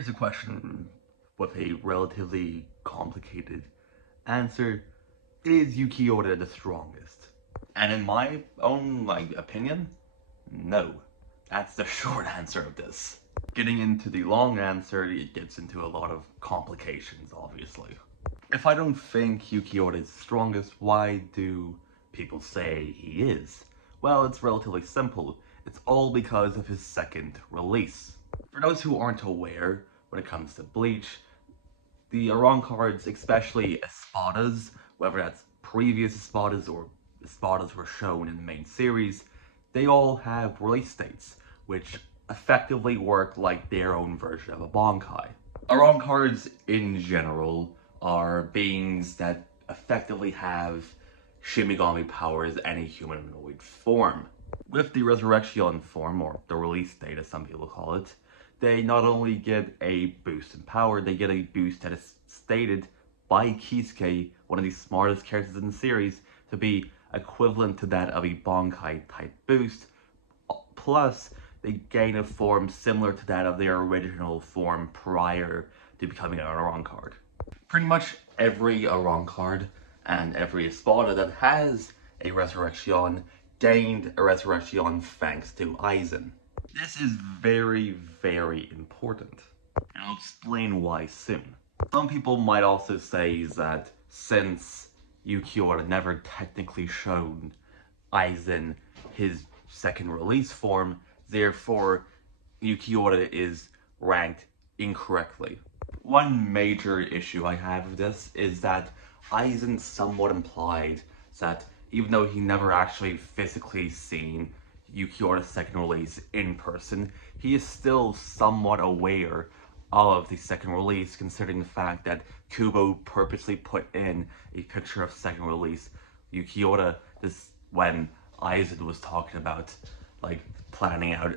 Here's a question with a relatively complicated answer. Is Ulquiorra the strongest? And in my own opinion, no. That's the short answer of this. Getting into the long answer, it gets into a lot of complications, obviously. If I don't think Ulquiorra is the strongest, why do people say he is? Well, it's relatively simple. It's all because of his second release. For those who aren't aware, when it comes to Bleach, the Aron cards, especially Espadas, whether that's previous Espadas or Espadas were shown in the main series, they all have release dates, which effectively work like their own version of a Bankai. Aron cards in general are beings that effectively have Shimigami powers any humanoid form. With the Resurrection form, or the release date as some people call it, they not only get a boost in power, they get a boost that is stated by Kisuke, one of the smartest characters in the series, to be equivalent to that of a Bankai type boost, plus they gain a form similar to that of their original form prior to becoming an Aron card. Pretty much every Aron card and every Espada that has a Resurrection gained a Resurrection thanks to Aizen. This is very, very important, and I'll explain why soon. Some people might also say that since Ulquiorra never technically showed Aizen his second release form, therefore Ulquiorra is ranked incorrectly. One major issue I have with this is that Aizen somewhat implied that even though he never actually physically seen Ulquiorra's second release in person, he is still somewhat aware of the second release, considering the fact that Kubo purposely put in a picture of second release Ulquiorra this when Aizen was talking about planning out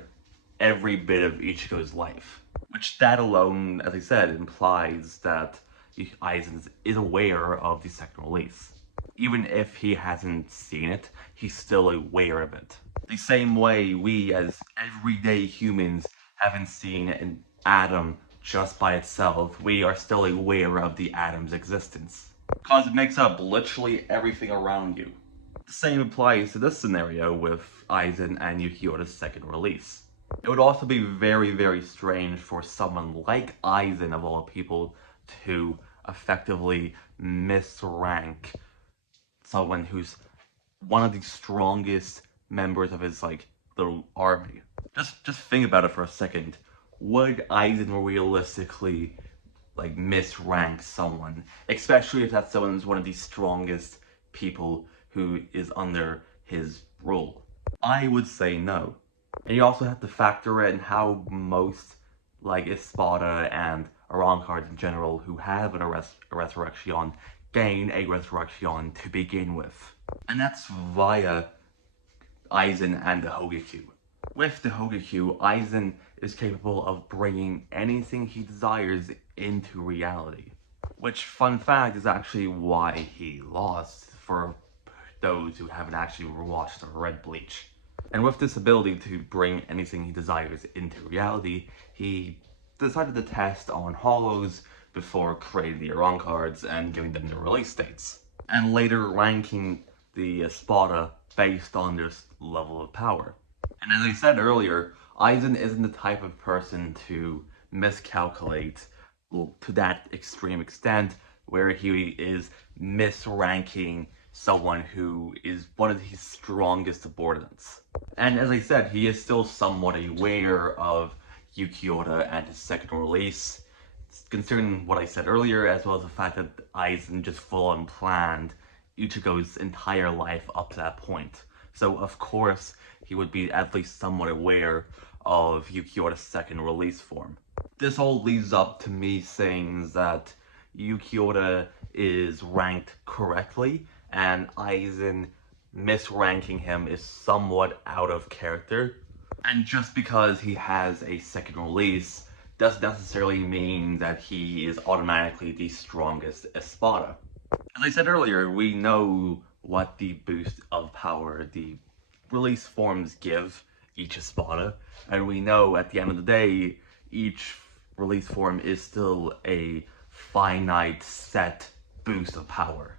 every bit of Ichigo's life. Which that alone, as I said, implies that Aizen is aware of the second release. Even if he hasn't seen it, he's still aware of it. The same way we as everyday humans haven't seen an atom just by itself, we are still aware of the atom's existence. Because it makes up literally everything around you. The same applies to this scenario with Aizen and Ulquiorra's second release. It would also be very, very strange for someone like Aizen, of all people, to effectively misrank someone who's one of the strongest members of his little army. Just think about it for a second. Would Aizen realistically misrank someone, especially if that someone is one of the strongest people who is under his rule? I would say no. And you also have to factor in how most Espada and Aron cards in general who have a Resurrection gain a Resurrection to begin with. And that's via Aizen and the Hogakyu. With the Hogakyu, Aizen is capable of bringing anything he desires into reality. Which, fun fact, is actually why he lost, for those who haven't actually watched or read Bleach. And with this ability to bring anything he desires into reality, he decided to test on Hollows before creating the Aron cards and giving them the release dates. And later ranking the Espada based on their level of power. And as I said earlier, Aizen isn't the type of person to miscalculate to that extreme extent where he is misranking someone who is one of his strongest subordinates. And as I said, he is still somewhat aware of Ulquiorra and his second release, considering what I said earlier, as well as the fact that Aizen just full-on planned Ichigo's entire life up to that point. So of course, he would be at least somewhat aware of Ulquiorra's second release form. This all leads up to me saying that Ulquiorra is ranked correctly, and Aizen misranking him is somewhat out of character. And just because he has a second release doesn't necessarily mean that he is automatically the strongest Espada. As I said earlier, we know what the boost of power the release forms give each Espada, and we know at the end of the day, each release form is still a finite set boost of power.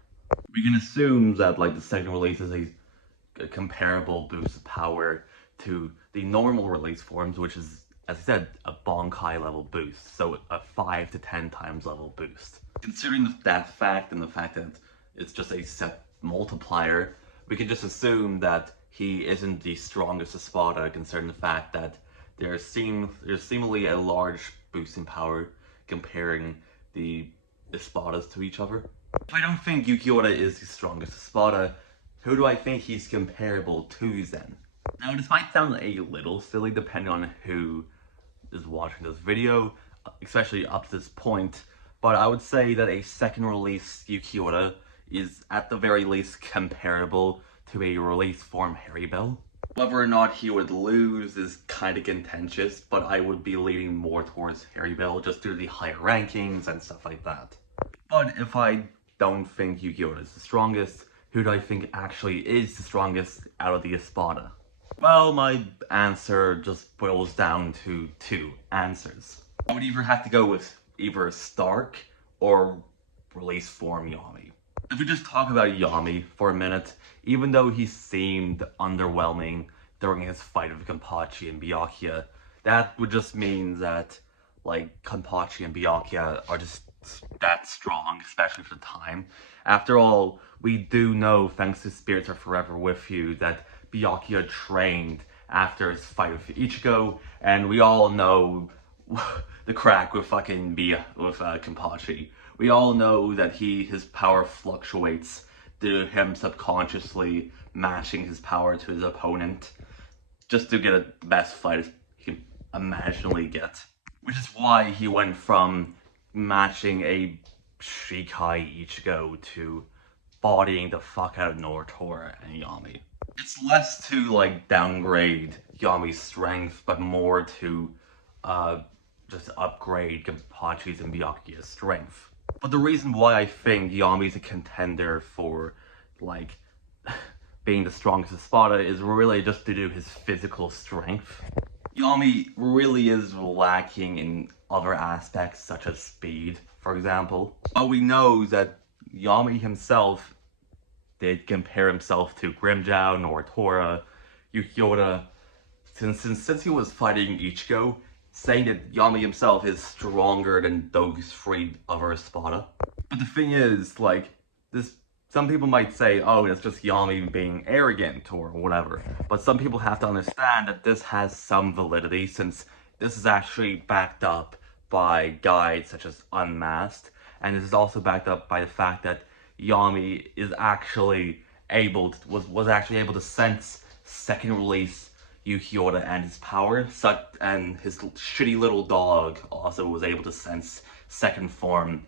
We can assume that like the second release is a comparable boost of power to the normal release forms, which is, as I said, a Bonkai level boost, so a 5 to 10 times level boost. Considering that fact and the fact that it's just a set multiplier, we can just assume that he isn't the strongest Espada, considering the fact that there's seemingly a large boost in power comparing the Espadas to each other. If I don't think Ulquiorra is the strongest Espada, who do I think he's comparable to then? Now, this might sound a little silly depending on who is watching this video, especially up to this point, but I would say that a second release Ulquiorra is at the very least comparable to a release form Harrybell. Whether or not he would lose is kind of contentious, but I would be leaning more towards Harrybell just due to the higher rankings and stuff like that. But if I don't think Ulquiorra is the strongest, who do I think actually is the strongest out of the Espada? Well, my answer just boils down to two answers. I would either have to go with either Stark or release form Yami. If we just talk about Yami for a minute, even though he seemed underwhelming during his fight with Kenpachi and Byakuya, that would just mean that, like, Kenpachi and Byakuya are just that strong, especially for the time. After all, we do know, thanks to Spirits Are Forever With You, that Byakuya trained after his fight with Ichigo, and we all know the crack with Kenpachi. We all know that his power fluctuates due to him subconsciously matching his power to his opponent just to get the best fight he can imaginably get. Which is why he went from matching a Shikai Ichigo to bodying the fuck out of Ulquiorra and Yami. It's less to like downgrade Yami's strength, but more to just upgrade Kenpachi's and Byakuya's strength. But the reason why I think Yami's a contender for, like, being the strongest Espada is really just due to his physical strength. Yami really is lacking in other aspects, such as speed, for example. But we know that Yami himself did compare himself to Grimmjow, Ulquiorra, Ulquiorra, since he was fighting Ichigo, saying that Yami himself is stronger than those three other Espada. But the thing is, like, some people might say, oh, it's just Yami being arrogant or whatever. But some people have to understand that this has some validity, since this is actually backed up by guides such as Unmasked, and this is also backed up by the fact that Yami is actually was actually able to sense second release Ulquiorra and his power, and his shitty little dog also was able to sense second form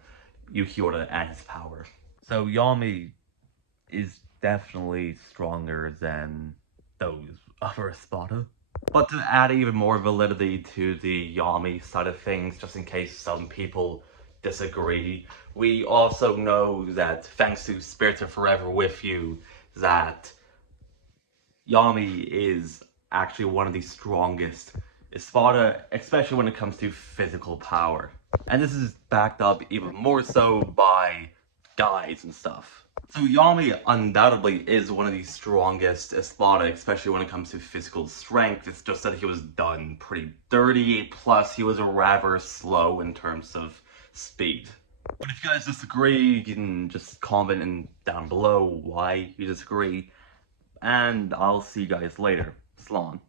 Ulquiorra and his power. So Yami is definitely stronger than those other Espada. But to add even more validity to the Yami side of things, just in case some people disagree, we also know that thanks to Spirits Are Forever With You, that Yami is actually one of the strongest Espada, especially when it comes to physical power. And this is backed up even more so by guides and stuff. So Yami undoubtedly is one of the strongest Espada, especially when it comes to physical strength. It's just that he was done pretty dirty, plus he was rather slow in terms of speed. But if you guys disagree, you can just comment down below why you disagree, and I'll see you guys later. Slán.